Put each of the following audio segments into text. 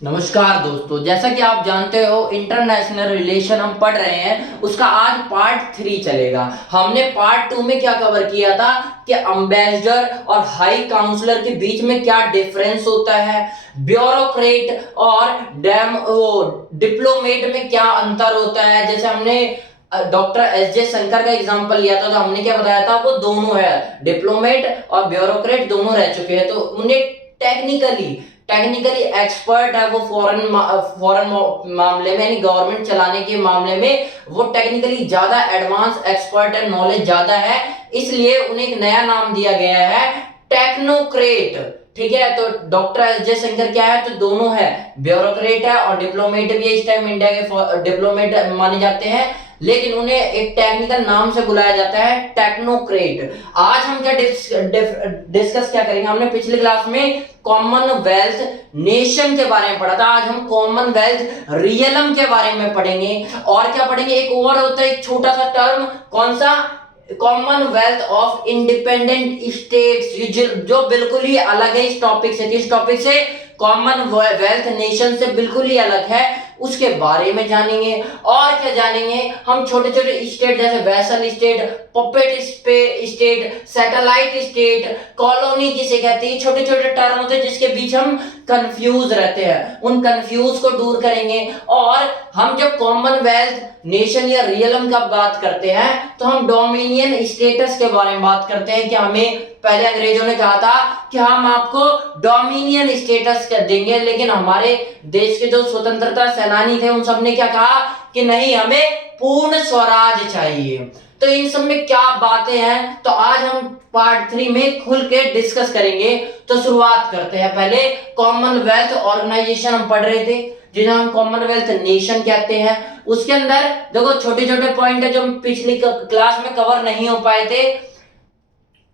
नमस्कार दोस्तों, जैसा कि आप जानते हो इंटरनेशनल रिलेशन हम पढ़ रहे हैं, उसका आज पार्ट 3 चलेगा। हमने पार्ट 2 में क्या कवर किया था कि अम्बेसडर और हाई काउंसलर के बीच में क्या डिफरेंस होता है, ब्यूरोक्रेट और डिप्लोमेट में क्या अंतर होता है। जैसे हमने डॉक्टर एस जे शंकर का एग्जांपल लिया था, तो हमने क्या बताया था, वो दोनों है, डिप्लोमेट और ब्यूरोक्रेट दोनों रह चुके हैं। तो उन्हें टेक्निकली एक्सपर्ट है वो फॉरेन मामले में, यानी गवर्नमेंट चलाने के मामले में वो टेक्निकली ज्यादा एडवांस एक्सपर्ट है, नॉलेज ज्यादा है, इसलिए उन्हें एक नया नाम दिया गया है टेक्नोक्रेट। ठीक है, तो डॉक्टर एस जे शंकर क्या है, तो दोनों है, ब्यूरोक्रेट है और डिप्लोमेट भी है। इस टाइम इंडिया के डिप्लोमेट माने जाते हैं, लेकिन उन्हें एक टेक्निकल नाम से बुलाया जाता है टेक्नोक्रेट। आज हम क्या डिस्कस क्या करेंगे, हमने पिछली क्लास में कॉमनवेल्थ नेशन के बारे में पढ़ा था, आज हम कॉमनवेल्थ रियलम के बारे में पढ़ेंगे। और क्या पढ़ेंगे, एक और होता है एक छोटा सा टर्म, कौन सा, कॉमनवेल्थ ऑफ इंडिपेंडेंट स्टेट्स, जो बिल्कुल ही अलग है इस टॉपिक से। किस टॉपिक से, कॉमनवेल्थ नेशन से बिल्कुल ही अलग है, उसके बारे में जानेंगे। और क्या जानेंगे हम, छोटे छोटे स्टेट जैसे vessel state, puppet state, satellite state, colony किसे कहते हैं, छोटे छोटे टर्म होते हैं जिसके बीच हम कंफ्यूज रहते हैं, उन कंफ्यूज को दूर करेंगे। और हम जब कॉमनवेल्थ नेशन या रियलम का बात करते हैं तो हम डोमिनियन स्टेटस के बारे में बात करते हैं कि हमें पहले अंग्रेजों ने कहा था कि हम आपको डोमिनियन स्टेटस कर देंगे, लेकिन हमारे देश के जो स्वतंत्रता सेनानी थे उन सब ने क्या कहा कि नहीं, हमें पूर्ण स्वराज चाहिए। तो इन सब में क्या बातें हैं, तो आज हम पार्ट 3 में खुल के डिस्कस करेंगे। तो शुरुआत करते हैं, पहले कॉमनवेल्थ ऑर्गेनाइजेशन हम पढ़ रहे थे, जिन्हें हम कॉमनवेल्थ नेशन कहते हैं। उसके अंदर देखो छोटे छोटे पॉइंट है जो हम पिछली क्लास में कवर नहीं हो पाए थे,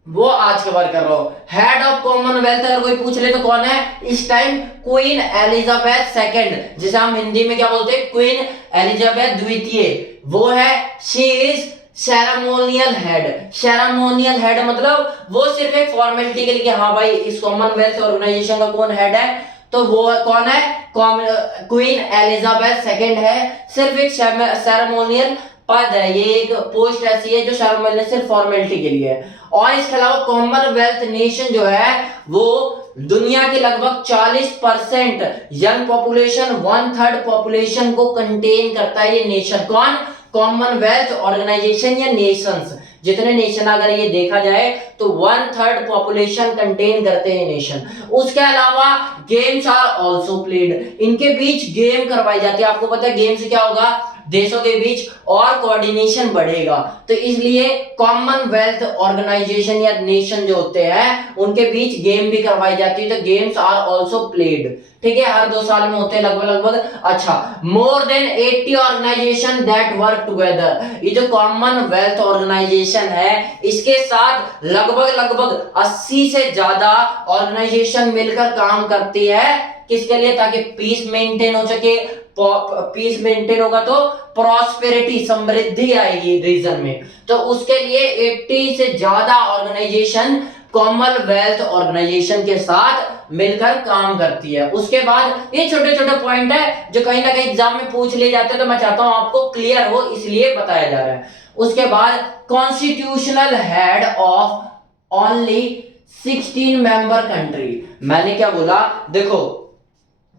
वो आज कवर कर रहा हूं। हेड ऑफ कॉमनवेल्थ अगर कोई पूछ ले तो कौन है इस टाइम, क्वीन एलिजाबेथ सेकंड, जिसे हम हिंदी में क्या बोलते हैं, क्वीन एलिजाबेथ द्वितीय, वो है। She is ceremonial head. Ceremonial head मतलब वो सिर्फ एक फॉर्मेलिटी के लिए कि हाँ भाई इस कॉमनवेल्थ ऑर्गेनाइजेशन का कौन हेड है, तो वो कौन है, क्वीन एलिजाबेथ सेकंड है। सिर्फ एक सेरेमोनियल पद है, ये एक पोस्ट ऐसी है जो सेरेमोनियल सिर्फ फॉर्मेलिटी के लिए है। और इसके अलावा कॉमनवेल्थ नेशन जो है वो दुनिया के लगभग 40% यंग पॉपुलेशन, 1/3 पॉपुलेशन को कंटेन करता है ये नेशन। कौन, कॉमनवेल्थ ऑर्गेनाइजेशन या नेशंस, जितने नेशन अगर ये देखा जाए तो 1/3 पॉपुलेशन कंटेन करते हैं नेशन। उसके अलावा गेम्स आर आल्सो प्लेड, इनके बीच गेम करवाई जाती है। आपको पता है गेम से क्या होगा, देशों के बीच और कोऑर्डिनेशन बढ़ेगा, तो इसलिए कॉमनवेल्थ ऑर्गेनाइजेशन या नेशन जो होते हैं उनके बीच गेम भी करवाई जाती है। तो गेम्स आर आल्सो प्लेड, ठीक है, हर 2 साल में होते हैं लगभग। अच्छा, more than 80 organization that work together, ये जो कॉमनवेल्थ ऑर्गेनाइजेशन है इसके साथ लगभग 80 से ज्यादा ऑर्गेनाइजेशन मिलकर काम करती है। किसके लिए, ताकि पीस मेंटेन हो सके। पीस मेंटेन होगा तो प्रॉस्पेरिटी, समृद्धि आएगी रीजन में, तो उसके लिए 80 से ज्यादा ऑर्गेनाइजेशन कॉमनवेल्थ ऑर्गेनाइजेशन के साथ मिलकर काम करती है। उसके बाद ये छोटे छोटे पॉइंट है जो कहीं ना कहीं एग्जाम में पूछ लिए जाते हैं, तो मैं चाहता हूं आपको क्लियर हो इसलिए बताया जा रहा है। उसके बाद constitutional head of only 16 member country, मैंने क्या बोला, देखो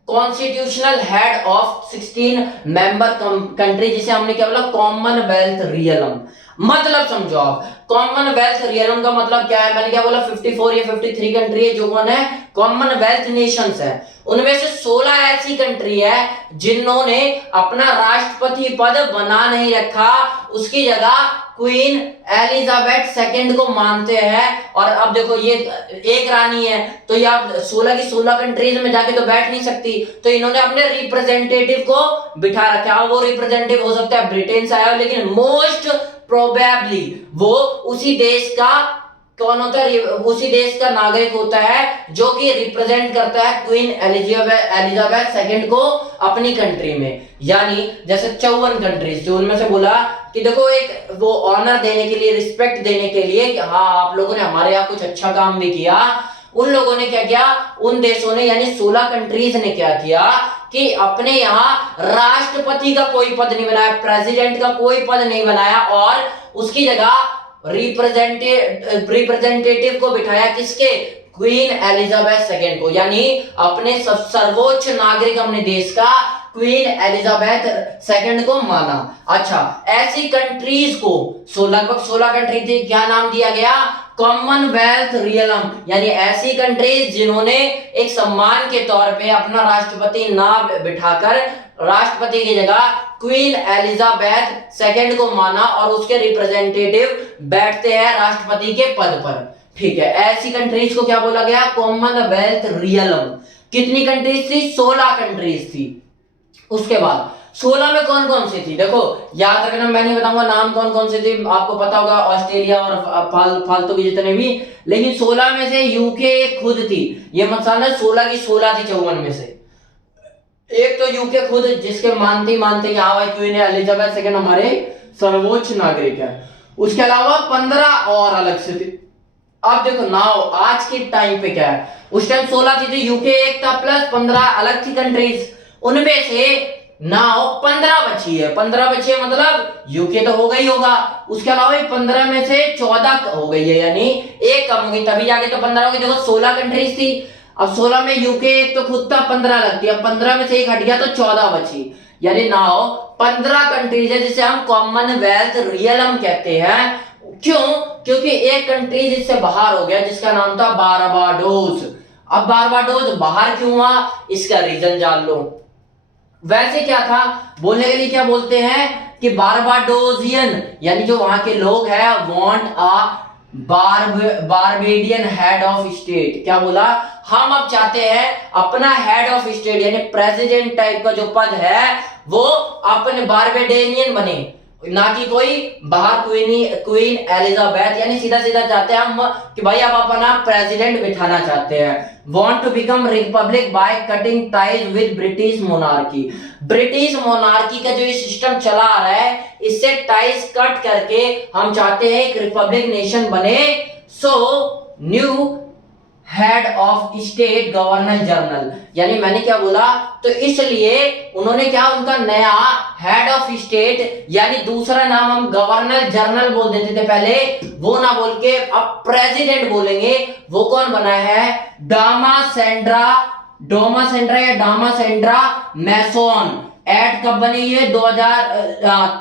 constitutional head of 16 member country, जिसे हमने क्या बोला, कॉमनवेल्थ रियलम। मतलब समझो आप, कॉमनवेल्थ रियलम का मतलब क्या है, मैंने क्या बोला 54 या 53 कंट्री है जो कौन है, कॉमनवेल्थ नेशंस है। उनमें से 16 ऐसी कंट्री है जिन्होंने अपना राष्ट्रपति पद बना नहीं रखा, उसकी जगह क्वीन एलिजाबेथ सेकंड को मानते हैं। और अब देखो ये एक रानी है, तो ये आप 16 की 16 कंट्रीज में जाके तो बैठ नहीं सकती, तो इन्होंने अपने रिप्रेजेंटेटिव को बिठा रखा है। वो रिप्रेजेंटेटिव हो सकता है ब्रिटेन से आया हो, लेकिन मोस्ट प्रोबेबली वो उसी देश का कौन होता है, उसी देश का नागरिक होता है जो कि रिप्रेजेंट करता है क्वीन एलिजाबेथ सेकंड को अपनी कंट्री में। यानी जैसे 54 कंट्रीज जो उनमें से बोला कि देखो एक वो ऑनर देने के लिए, रिस्पेक्ट देने के लिए कि हाँ आप लोगों ने हमारे यहाँ कुछ अच्छा काम भी किया, उन लोगों ने क्या किया, उन देशों ने यानी 16 कंट्रीज ने क्या किया कि अपने यहाँ राष्ट्रपति का कोई पद नहीं बनाया, प्रेसिडेंट का कोई पद नहीं बनाया, और उसकी जगह रिप्रेजेंटेटिव को बिठाया, किसके, क्वीन एलिजाबेथ सेकेंड को, यानी अपने सर्वोच्च नागरिक अपने देश का क्वीन एलिजाबेथ सेकंड को माना। अच्छा, ऐसी कंट्रीज को लगभग 16 कंट्री थी, क्या नाम दिया गया, कॉमनवेल्थ रियलम, यानी ऐसी कंट्रीज जिन्होंने एक सम्मान के तौर पे अपना राष्ट्रपति ना बिठाकर राष्ट्रपति की जगह क्वीन एलिजाबेथ सेकंड को माना और उसके रिप्रेजेंटेटिव बैठते हैं राष्ट्रपति के पद पर। ठीक है, ऐसी कंट्रीज को क्या बोला गया, कॉमनवेल्थ रियलम। कितनी कंट्रीज थी, 16 कंट्रीज थी। उसके बाद 16 में कौन कौन सी थी, देखो याद रखना, मैं नहीं बताऊंगा नाम कौन कौन से थे, आपको पता होगा ऑस्ट्रेलिया और फालतू की जितने भी, लेकिन 16 में से यूके खुद थी, ये मत समझना 16 की 16 थी 54 में से। एक तो यूके खुद, जिसके मानते मानते यहाँ भाई क्वीन एलिजाबेथ सेकंड हमारे सर्वोच्च नागरिक है। उसके अलावा 15 और अलग से थी। अब देखो नाउ आज के टाइम पे क्या है, उस टाइम 16 थी, यूके एक था प्लस 15 अलग थी कंट्रीज, उनमें से नाउ 15 बची है। 15 बची है मतलब यूके तो हो गई होगा, उसके अलावा 15 में से 14 हो गई है, यानी एक कम हो गई, तभी जाके तो 15 हो गई। देखो 16 कंट्रीज थी, अब 16 में यूके एक तो खुद था, 15 लगती है, अब 15 में से एक हट गया तो 14 बची, यानी नाउ 15 कंट्रीज है जिसे हम कॉमनवेल्थ रियलम कहते हैं। क्यों, क्योंकि एक कंट्री जिससे बाहर हो गया जिसका नाम था बारबाडोस। अब बारबाडोस बाहर क्यों हुआ, इसका रीजन जान लो। वैसे क्या था, बोलने के लिए क्या बोलते हैं कि बारबाडोसियन, यानी जो वहां के लोग हैं, want a Barbadian head of state. क्या बोला, हम अब चाहते हैं अपना हेड ऑफ स्टेट यानी प्रेसिडेंट टाइप का जो पद है वो अपने बारबेडियन बने, ना कि कोई बाहर क्वीन एलिजाबेथ, यानी सीधा सीधा चाहते हैं हम कि भाई आप अपना प्रेसिडेंट बिठाना चाहते हैं। Want to become republic by cutting ties with British monarchy. British monarchy का जो ये सिस्टम चला आ रहा है, इससे टाइज कट करके हम चाहते हैं एक रिपब्लिक नेशन बने। So new head of state governor general, यानी मैंने क्या बोला, तो इसलिए उन्होंने क्या, उनका नया हेड ऑफ स्टेट यानी दूसरा नाम हम गवर्नर जनरल बोल देते थे पहले, वो ना बोल के अब प्रेसिडेंट बोलेंगे। वो कौन बना है, डोमासेंड्रा या डामासेंड्रा मैसोन। एक्ट कब बनी है,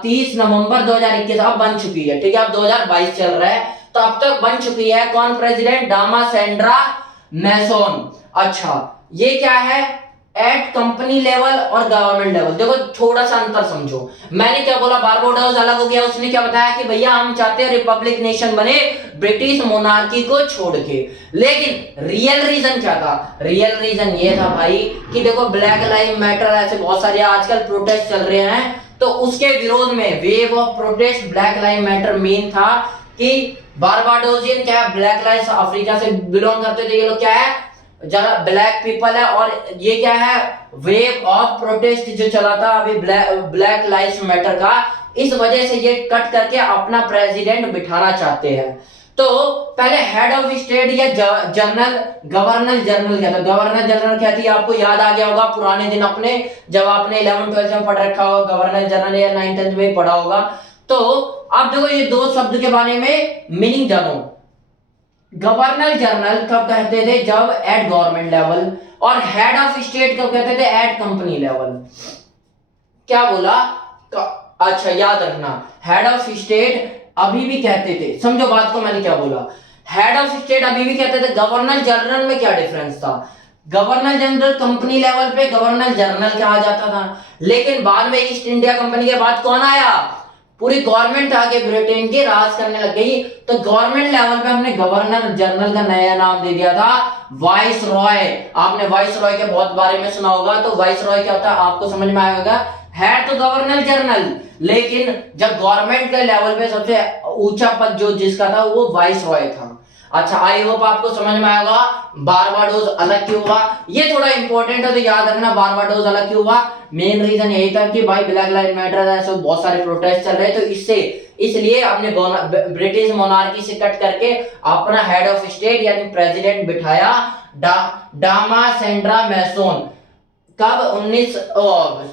30 नवंबर 2021, अब बन चुकी है। ठीक है, अब 2022 चल रहा है, तो अब तक बन चुकी है कौन प्रेसिडेंट, डामासेंड्रा मैसोन। अच्छा, ये क्या है, एट कंपनी लेवल और गवर्नमेंट लेवल। देखो थोड़ा सा अंतर समझो, मैंने क्या बोला, बारबाडोस अलग हो गया, उसने क्या बताया कि भैया हम चाहते हैं रिपब्लिक नेशन बने ब्रिटिश मोनार्की को छोड़ के। लेकिन रियल रीजन क्या था, रियल रीजन ये था भाई कि देखो ब्लैक लाइव मैटर, ऐसे बहुत सारे आजकल प्रोटेस्ट चल रहे हैं, तो उसके विरोध में wave of protest black live matter main था कि बारबाडोसियन क्या है, ब्लैक लाइव्स अफ्रीका से बिलोंग करते थे ये लोग, क्या है जरा ब्लैक पीपल है, और ये क्या है वेव ऑफ प्रोटेस्ट जो चला था अभी ब्लैक लाइव्स मैटर का, इस वजह से ये कट करके अपना प्रेसिडेंट बिठाना चाहते हैं। तो पहले हेड ऑफ स्टेट या गवर्नर जनरल क्या था, गवर्नर जनरल क्या थी, आपको याद आ गया होगा पुराने दिन अपने, जब आपने 11th-12th में पढ़ रखा होगा गवर्नर जनरल, या 9th-10th में पढ़ा होगा। तो अब देखो ये दो शब्द के बारे में मीनिंग जानो। गवर्नर जनरल कब कहते थे, जब एट गवर्नमेंट लेवल, और हेड ऑफ स्टेट कब कहते थे, एट कंपनी लेवल। क्या बोला, अच्छा याद रखना, हेड ऑफ स्टेट अभी भी कहते थे, समझो बात को मैंने क्या बोला, हेड ऑफ स्टेट अभी भी कहते थे। गवर्नर जनरल में क्या डिफरेंस था, गवर्नर जनरल कंपनी लेवल पे गवर्नर जनरल कहा जाता था, लेकिन बाद में ईस्ट इंडिया कंपनी के बाद कौन आया, पूरी गवर्नमेंट आके ब्रिटेन की राज करने लग गई, तो गवर्नमेंट लेवल पे हमने गवर्नर जनरल का नया नाम दे दिया था वाइस रॉय। आपने वाइस रॉय के बहुत बारे में सुना होगा, तो वाइस रॉय क्या होता है आपको समझ में आएगा, है तो गवर्नर जनरल, लेकिन जब गवर्नमेंट के लेवल पे सबसे ऊंचा पद जो जिसका था वो वाइस रॉय था। अच्छा, आई होप आपको समझ में आएगा बारबाडोस अलग क्यों हुआ। ये थोड़ा इंपॉर्टेंट है तो याद रखना, बारबाडोस अलग क्यों हुआ। मेन रीजन यही था कि भाई ब्लैक लाइव मैटर ऐसे बहुत सारे प्रोटेस्ट चल रहे, तो इससे इसलिए अपने ब्रिटिश मोनार्की से कट करके अपना हेड ऑफ स्टेट यानी प्रेसिडेंट बिठाया डामा सेंड्रा मैसोन। कब?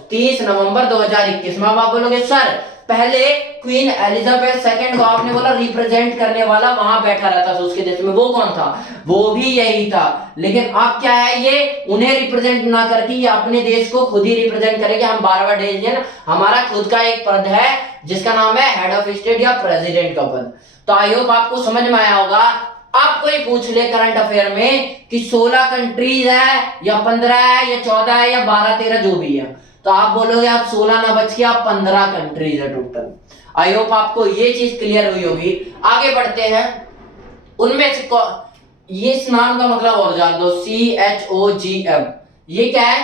30 नवंबर 2021 में। अब आप बोलोगे सर पहले क्वीन एलिजाबेथ सेकंड को आपने बोला रिप्रेजेंट करने वाला वहां बैठा रहता था उसके देश में, वो कौन था? वो भी यही था। लेकिन अब क्या है, ये उन्हें रिप्रेजेंट ना करके ये अपने देश को खुद ही रिप्रेजेंट करेंगे। हम 12वां डिवीजन, हमारा खुद का एक पद है जिसका नाम है हेड ऑफ स्टेट या प्रेसिडेंट का पद। तो आई होप आपको समझ में आया होगा। आप कोई पूछ ले करंट अफेयर में कि 16 कंट्रीज है या 15 है या 14 है या 12-13 जो भी है, तो आप बोलोगे आप 16 ना बच के आप 15 कंट्रीज है टोटल। आई होप आपको ये चीज क्लियर हुई होगी। आगे बढ़ते हैं। उनमें से ये इस नाम का मतलब और जान दो, CHOGM। ये क्या है?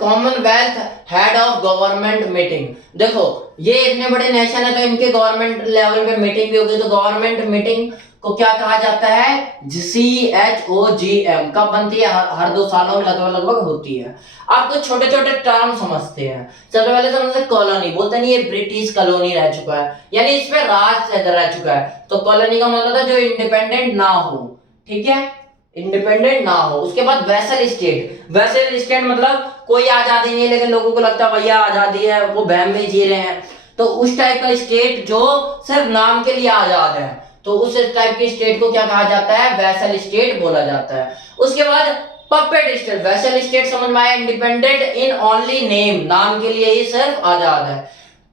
Commonwealth head of government meeting. देखो ये इतने बड़े नेशन है तो इनके गवर्नमेंट लेवल पे मीटिंग भी होगी, तो गवर्नमेंट मीटिंग को क्या कहा जाता है? CHOGM। कब बनती है? हर 2 सालों में लगभग होती है। आप कुछ छोटे छोटे टर्म समझते हैं। सबसे पहले समझते कॉलोनी, बोलते नहीं ये ब्रिटिश कॉलोनी रह चुका है, यानी इसमें राज रह चुका है। तो कॉलोनी का मतलब था जो इंडिपेंडेंट ना हो, ठीक है, इंडिपेंडेंट ना हो। उसके बाद वेसल स्टेट। वेसल स्टेट मतलब कोई आजादी नहीं है लेकिन लोगों को लगता है भैया आजादी है, वो बहम में जी रहे हैं, तो उस टाइप का स्टेट जो सिर्फ नाम के लिए आजाद है, तो उस टाइप के स्टेट को क्या कहा जाता है? वेसल स्टेट बोला जाता है। उसके बाद पपेट स्टेट। वेसल स्टेट समझ में आया, इंडिपेंडेंट इन ओनली नेम, नाम के लिए ही सिर्फ आजाद है।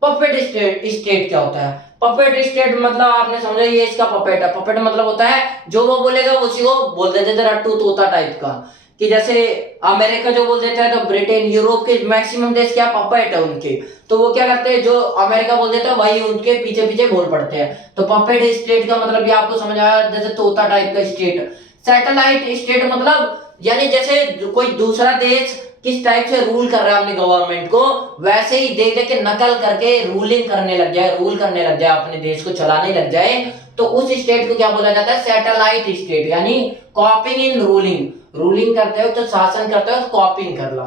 पपेट स्टेट क्या होता है? पपेट स्टेट मतलब आपने समझा ये इसका पपेट है। पपेट मतलब होता है जो वो बोलेगा उसी को बोल देते थे, रट्टू तोता टाइप का, कि जैसे अमेरिका जो बोल देता है तो ब्रिटेन, यूरोप के मैक्सिमम देश क्या पपेट है उनके, तो वो क्या करते हैं जो अमेरिका बोल देता है वही उनके पीछे पीछे बोल पड़ते हैं। तो पपेट स्टेट का मतलब ये आपको समझ आया, जैसे तोता टाइप का स्टेट। सैटेलाइट स्टेट मतलब यानी जैसे कोई दूसरा देश किस टाइप से रूल कर रहा है अपनी गवर्नमेंट को, वैसे ही देख देख के नकल करके रूलिंग करने लग जाए, रूल करने लग जाए, अपने देश को चलाने लग जाए, तो उस स्टेट को क्या बोला जाता है? Satellite state. यानी कॉपिंग इन रूलिंग, रूलिंग करते हो तो शासन करते हो कॉपिंग करना,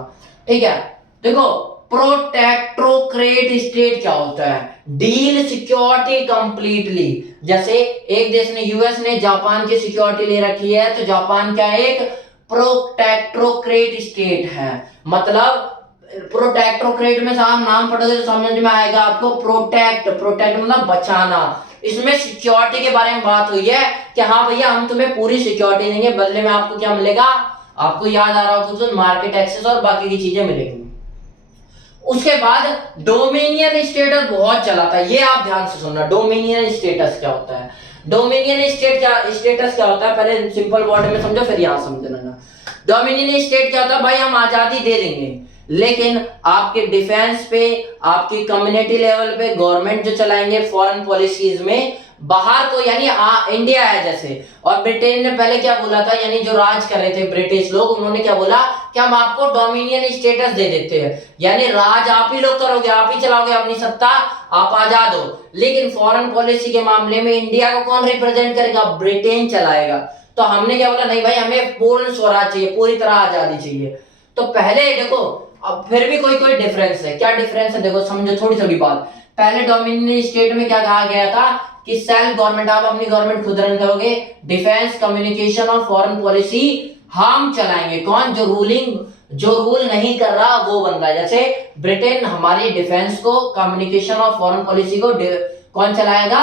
ठीक है। देखो प्रोटेक्टोक्रेट स्टेट क्या होता है? Deal security completely. जैसे एक देश ने, यूएस ने जापान की सिक्योरिटी ले रखी है, तो जापान क्या एक प्रोटेक्टोक्रेट स्टेट है। मतलब प्रोटेक्टोक्रेट में साहब नाम पढ़ोगे तो समझ में आएगा आपको। प्रोटेक्ट मतलब बचाना। इसमें सिक्योरिटी के बारे में बात हुई है कि हाँ भैया हम तुम्हें पूरी सिक्योरिटी देंगे, बदले में आपको क्या मिलेगा? आपको याद आ रहा हो कुछ, मार्केट एक्सेस और बाकी की चीजें मिलेंगी। उसके बाद डोमिनियन स्टेटस बहुत चला था, ये आप ध्यान से सुनना। डोमिनियन स्टेटस क्या होता है? डोमिनियन स्टेटस क्या होता है? पहले सिंपल वर्ड में समझो फिर यहां समझना। डोमिनियन स्टेट क्या होता है? भाई हम आजादी दे देंगे लेकिन आपके डिफेंस पे, आपकी कम्युनिटी लेवल पे गवर्नमेंट जो चलाएंगे फॉरेन पॉलिसीज में बाहर को, यानी इंडिया है जैसे, और ब्रिटेन ने पहले क्या बोला था, यानी जो राज कर रहे थे ब्रिटिश लोग, उन्होंने क्या बोला कि हम आपको डोमिनियन स्टेटस दे देते हैं, यानी राज आप ही लोग करोगे, आप ही चलाओगे अपनी सत्ता, आप आजाद हो। लेकिन फॉरेन पॉलिसी के मामले में इंडिया को कौन रिप्रेजेंट करेगा? ब्रिटेन चलाएगा। तो हमने क्या बोला, नहीं भाई हमें पूर्ण स्वराज चाहिए, पूरी तरह आजादी चाहिए। तो पहले देखो, अब फिर भी कोई डिफरेंस है। क्या डिफरेंस है? देखो समझो थोड़ी थोड़ी बात। पहले डोमिनियन स्टेट में क्या कहा गया था कि सेल्फ गवर्नमेंट, आप अपनी गवर्नमेंट खुद रन करोगे, डिफेंस, कम्युनिकेशन और फॉरेन पॉलिसी हम चलाएंगे। कौन? जो रूल नहीं कर रहा वो बन रहा है। जैसे ब्रिटेन हमारी डिफेंस को, कम्युनिकेशन और फॉरेन पॉलिसी को कौन चलाएगा?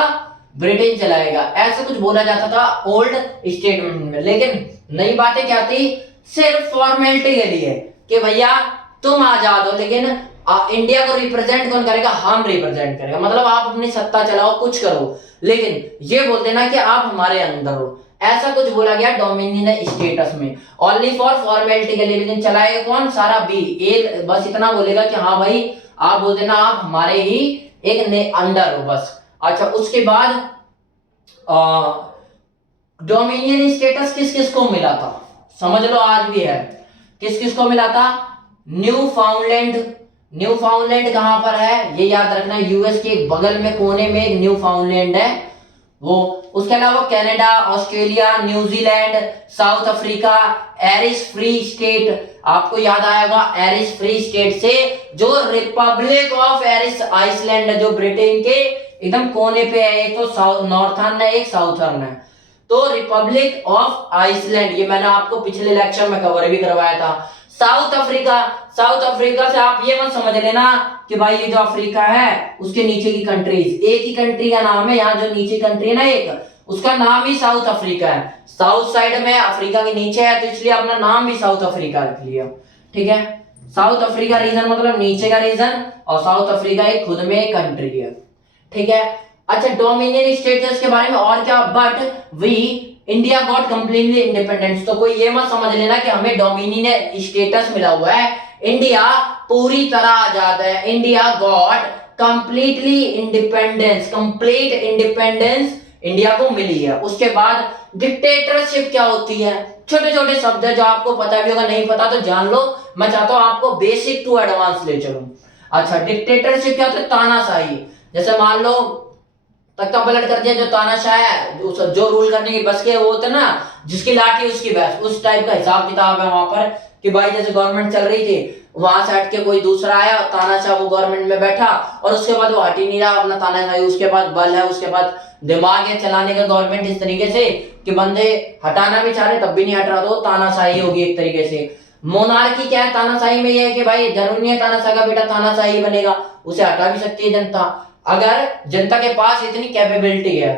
ब्रिटेन चलाएगा। ऐसा कुछ बोला जाता था ओल्ड स्टेटमेंट में। लेकिन नई बातें क्या थी? सिर्फ फॉर्मेलिटी के लिए कि भैया तुम आजाद हो, लेकिन इंडिया को रिप्रेजेंट कौन करेगा? हम रिप्रेजेंट करेगा। मतलब आप अपनी सत्ता चलाओ, कुछ करो, लेकिन ये बोल देना कि आप हमारे अंदर हो। ऐसा कुछ बोला गया डोमिनियन स्टेटस में, ओनली फॉर फॉर्मेलिटी के लिए। लेकिन चलाएगा कौन? सारा बी ए बस इतना बोलेगा कि हाँ भाई आप बोल देना आप हमारे ही एक अंडर हो, बस। अच्छा, उसके बाद डोमिनियन स्टेटस किस किस को मिला था? समझ लो आज भी है। किस किस को मिला था? न्यू फाउंडलैंड कहां पर है? ये याद रखना, यूएस के बगल में कोने में एक न्यू फाउंडलैंड है, वो। उसके अलावा Canada, Australia, New Zealand, South Africa, Irish Free State, आपको याद आएगा एरिस फ्री स्टेट से जो रिपब्लिक ऑफ एरिस आइसलैंड जो ब्रिटेन के एकदम कोने पे है, एक तो साउथ नॉर्थर्न है, एक साउथर्न है। तो रिपब्लिक ऑफ आइसलैंड, ये मैंने आपको पिछले लेक्चर में कवर भी करवाया था। साउथ अफ्रीका, साउथ अफ्रीका से आप ये मत समझ लेना कि भाई ये जो अफ्रीका है उसके नीचे की कंट्रीज, एक ही कंट्री का नाम है, यहाँ जो नीचे कंट्री है ना एक, उसका नाम ही साउथ अफ्रीका है। साउथ साइड में अफ्रीका के नीचे है तो इसलिए अपना नाम भी साउथ अफ्रीका रख लिया, ठीक है। साउथ अफ्रीका रीजन मतलब नीचे का रीजन, और साउथ अफ्रीका एक खुद में कंट्री है, ठीक है। अच्छा, डोमिनियन स्टेटस के बारे में और क्या, but we India got completely independence. तो कोई ये मत समझ लेना कि हमें डोमिनियन स्टेटस मिला हुआ है, इंडिया पूरी तरह आजाद है। India got completely independence, complete independence India को मिली है। उसके बाद डिक्टेटरशिप क्या होती है, छोटे छोटे शब्द है जो आपको पता भी होगा, नहीं पता तो जान लो, मैं चाहता हूं आपको बेसिक टू एडवांस ले चलूं। अच्छा, डिक्टेटरशिप क्या होता है, तानाशाही। जैसे मान लो तख्ता पलट कर दिया, जो तानाशाह है, जो रूल करने की बस के वो होते ना, जिसकी लाठी उसकी भैंस, उस टाइप का हिसाब किताब है वहां पर कि भाई जैसे गवर्नमेंट चल रही थी, वहां से हट के कोई दूसरा आया तानाशाह, वो गवर्नमेंट में बैठा और उसके बाद वो हट ही नहीं रहा अपना तानाशाही, उसके पास बल है, उसके पास दिमाग है चलाने का गवर्नमेंट इस तरीके से कि बंदे हटाना भी चाह रहे तब भी नहीं हट रहा, तो तानाशाही होगी एक तरीके से। मोनार्की क्या है तानाशाही में, ये है कि भाई जरूरी नहीं है तानाशाह का बेटा तानाशाही बनेगा, उसे हटा भी सकती है जनता अगर जनता के पास इतनी कैपेबिलिटी है।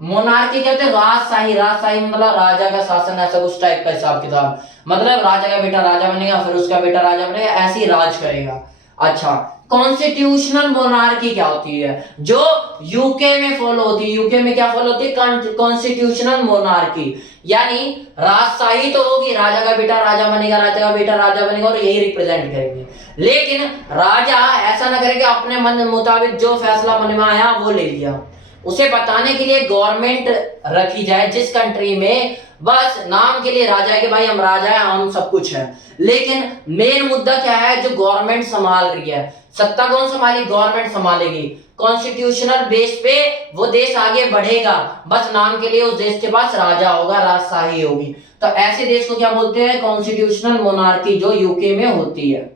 मोनार्की कहते हैं राजशाही, राजशाही मतलब राजा का शासन, ऐसा उस टाइप का हिसाब किताब, मतलब राजा का बेटा राजा बनेगा, फिर उसका बेटा राजा बनेगा, ऐसे ही राज करेगा। अच्छा, कॉन्स्टिट्यूशनल मोनार्की क्या होती है, जो यूके में फॉलो होती है। यूके में क्या फॉलो होती है, कॉन्स्टिट्यूशनल मोनार्की, यानी राजशाही तो होगी, राजा का बेटा राजा बनेगा, राजा का बेटा राजा बनेगा और यही रिप्रेजेंट करेंगे, लेकिन राजा ऐसा ना करे कि अपने मन मुताबिक जो फैसला मन में आया वो ले लिया। उसे बताने के लिए गवर्नमेंट रखी जाए जिस कंट्री में, बस नाम के लिए राजा है कि भाई हम राजा है, हम सब कुछ है, लेकिन मेन मुद्दा क्या है, जो गवर्नमेंट संभाल रही है, सत्ता कौन संभालेगी, गवर्नमेंट संभालेगी। कॉन्स्टिट्यूशनल बेस पे वो देश आगे बढ़ेगा, बस नाम के लिए उस देश के पास राजा होगा, राजशाही होगी। तो ऐसे देश को क्या बोलते हैं, कॉन्स्टिट्यूशनल मोनार्की, जो यूके में होती है।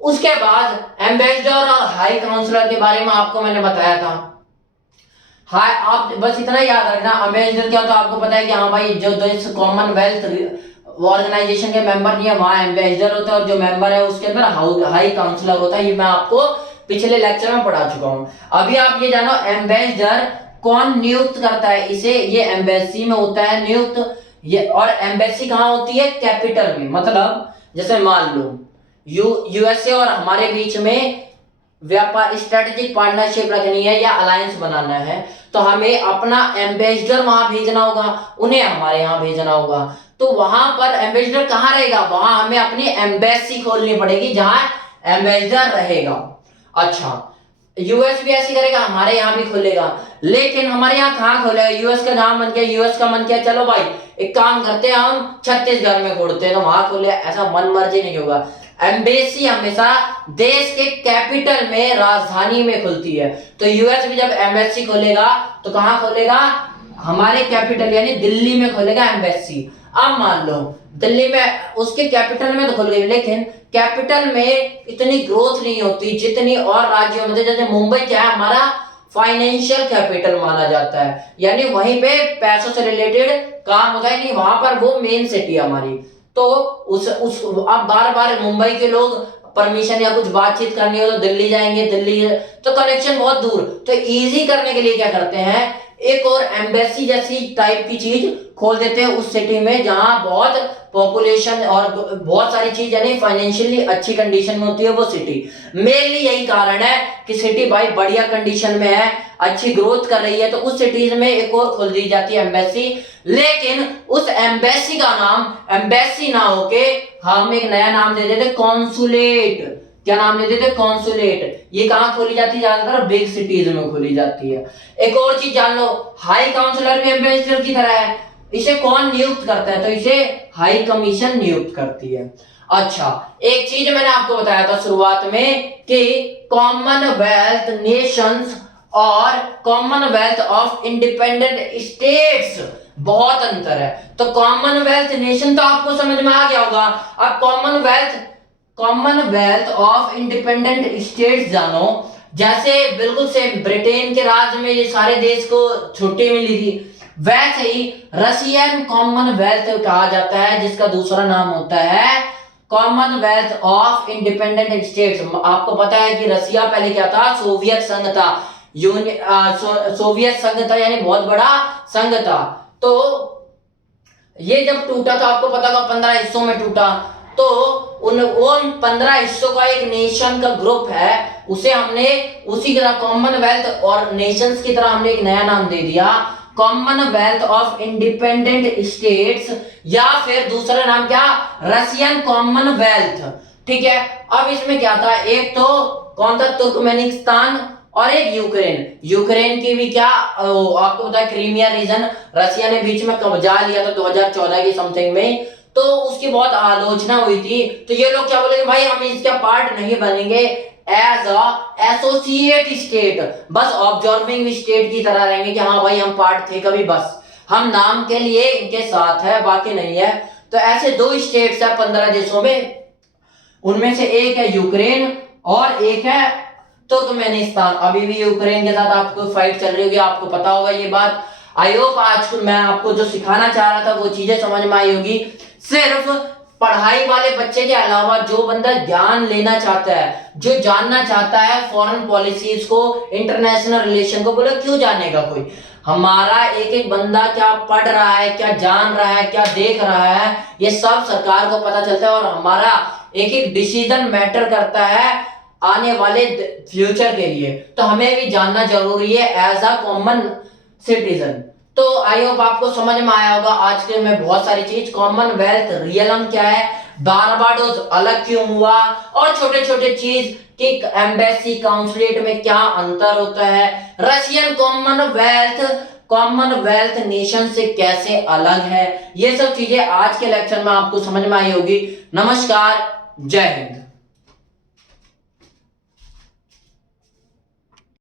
उसके बाद एम्बेसडर और हाई काउंसलर के बारे में आपको मैंने बताया था। हाँ, आप बस इतना याद रखना, एम्बेसडर क्या होता है आपको पता है कि हाँ भाई जो देश कॉमनवेल्थ ऑर्गेनाइजेशन के मेंबर नहीं है वहां एम्बेसडर होता है, और जो मेंबर है उसके अंदर हाई काउंसलर होता है। ये मैं आपको पिछले लेक्चर में पढ़ा चुका हूँ। अभी आप ये जानो एम्बेसडर कौन नियुक्त करता है इसे, ये एम्बेसी में होता है नियुक्त, ये और एम्बेसी कहाँ होती है, कैपिटल में। मतलब जैसे मान लो यूएसए और हमारे बीच में व्यापार स्ट्रेटेजिक पार्टनरशिप रखनी है या अलायंस बनाना है, तो हमें अपना एम्बेसडर वहां भेजना होगा, उन्हें हमारे यहाँ भेजना होगा। तो वहां पर एम्बेसडर कहाँ रहेगा, वहां हमें अपनी एम्बेसी खोलनी पड़ेगी जहां एम्बेसडर रहेगा। अच्छा, यूएस भी ऐसी करेगा, हमारे यहाँ भी खोलेगा, लेकिन हमारे यहाँ कहाँ खोलेगा, यूएस का नाम बन गया, यूएस का मन किया चलो भाई एक काम करते हैं हम छत्तीसगढ़ में खोलते हैं, तो वहां खोले, ऐसा मन मर्जी नहीं होगा। एम्बेसी हमेशा देश के कैपिटल में, राजधानी में खुलती है। तो यूएस भी जब एम्बेसी खोलेगा तो कहां खोलेगा, हमारे कैपिटल यानी दिल्ली में खोलेगा एम्बेसी। अब मान लो दिल्ली में उसके कैपिटल में तो खुल गई, लेकिन कैपिटल में इतनी ग्रोथ नहीं होती जितनी और राज्यों में। जैसे मुंबई क्या है, हमारा फाइनेंशियल कैपिटल माना जाता है, यानी वहीं पे पैसों से रिलेटेड काम होता है, नहीं वहां पर वो मेन सिटी है हमारी। तो उस अब बार बार मुंबई के लोग परमिशन या कुछ बातचीत करनी हो तो दिल्ली जाएंगे, दिल्ली तो कनेक्शन बहुत दूर, तो इजी करने के लिए क्या करते हैं, एक और एम्बेसी जैसी टाइप की चीज खोल देते हैं उस सिटी में जहां बहुत पॉपुलेशन और बहुत सारी चीज यानी फाइनेंशियली अच्छी कंडीशन में होती है वो सिटी। मेनली यही कारण है कि सिटी भाई बढ़िया कंडीशन में है, अच्छी ग्रोथ कर रही है, तो उस सिटीज में एक और खोल दी जाती है एम्बेसी। लेकिन उस एम्बेसी का नाम एम्बेसी ना होके हम एक नया नाम दे देते कॉन्सुलेट। क्या नाम दे देते, कॉन्सुलेट। ये कहां खोली जाती है, ज्यादातर बिग सिटीज में खोली जाती है। एक और चीज जान लो, हाई काउंसलर भी एम्बेसडर की तरह है, इसे कौन नियुक्त करता है, तो इसे हाई कमीशन नियुक्त करती है। अच्छा, एक चीज मैंने आपको बताया था शुरुआत में कि कॉमनवेल्थ नेशंस और कॉमनवेल्थ ऑफ इंडिपेंडेंट स्टेट्स बहुत अंतर है। तो कॉमनवेल्थ नेशन तो आपको समझ में आ गया होगा। अब कॉमनवेल्थ ऑफ इंडिपेंडेंट स्टेट्स जानो। जैसे बिल्कुल से ब्रिटेन के राज में ये सारे देश को छुट्टी मिली थी, वैसे ही रशियन कॉमनवेल्थ कहा जाता है, जिसका दूसरा नाम होता है कॉमनवेल्थ ऑफ इंडिपेंडेंट स्टेट्स। आपको पता है कि रसिया पहले क्या था, सोवियत संघ था, सोवियत संघ था, यानी बहुत बड़ा संघ था। तो ये जब टूटा तो आपको पता होगा 15 हिस्सों में टूटा, तो उन 15 हिस्सों का एक नेशन का ग्रुप है, उसे हमने उसी की तरह कॉमनवेल्थ और नेशंस की तरह हमने एक नया नाम दे दिया, कॉमनवेल्थ ऑफ इंडिपेंडेंट स्टेट्स, या फिर दूसरा नाम क्या, रशियन कॉमनवेल्थ। ठीक है। अब इसमें क्या था, एक तो कौन था, तुर्कमेनिस्तान, और एक यूक्रेन की भी क्या, आपको पता है क्रीमिया रीजन रशिया ने बीच में कब्जा लिया था 2014 की समथिंग में, तो उसकी बहुत आलोचना हुई थी। तो ये लोग क्या बोले, भाई हम इसका पार्ट नहीं बनेंगे, एज अ एसोसिएट स्टेट, बस ऑब्जर्विंग स्टेट की तरह रहेंगे कि हाँ भाई हम पार्ट थे कभी, बस हम नाम के लिए इनके साथ है, बाकी नहीं है। तो ऐसे 2 स्टेट्स है 15 देशों में, उनमें से एक है यूक्रेन और एक है तुर्कमेनिस्तान। अभी भी यूक्रेन के साथ आपको फाइट चल रही होगी, आपको पता होगा ये बात। आई होप आज मैं आपको जो सिखाना चाह रहा था वो चीजें समझ में आई होगी। सिर्फ पढ़ाई वाले बच्चे के अलावा जो बंदा ज्ञान लेना चाहता है, जो जानना चाहता है फॉरेन पॉलिसीज को, इंटरनेशनल रिलेशन को, बोले क्यों जानेगा कोई, हमारा एक एक बंदा क्या पढ़ रहा है, क्या जान रहा है, क्या देख रहा है, ये सब सरकार को पता चलता है, और हमारा एक एक डिसीजन मैटर करता है आने वाले फ्यूचर के लिए। तो हमें भी जानना जरूरी है एज अ कॉमन सिटीजन। तो आई होप आपको समझ में आया होगा आज के में बहुत सारी चीज, कॉमनवेल्थ रियलम क्या है, बारबाडोस अलग क्यों हुआ, और छोटे छोटे चीज कि एम्बेसी काउंसलेट में क्या अंतर होता है, रशियन कॉमनवेल्थ नेशन से कैसे अलग है, ये सब चीजें आज के लेक्चर में आपको समझ में आई होगी। नमस्कार, जय हिंद।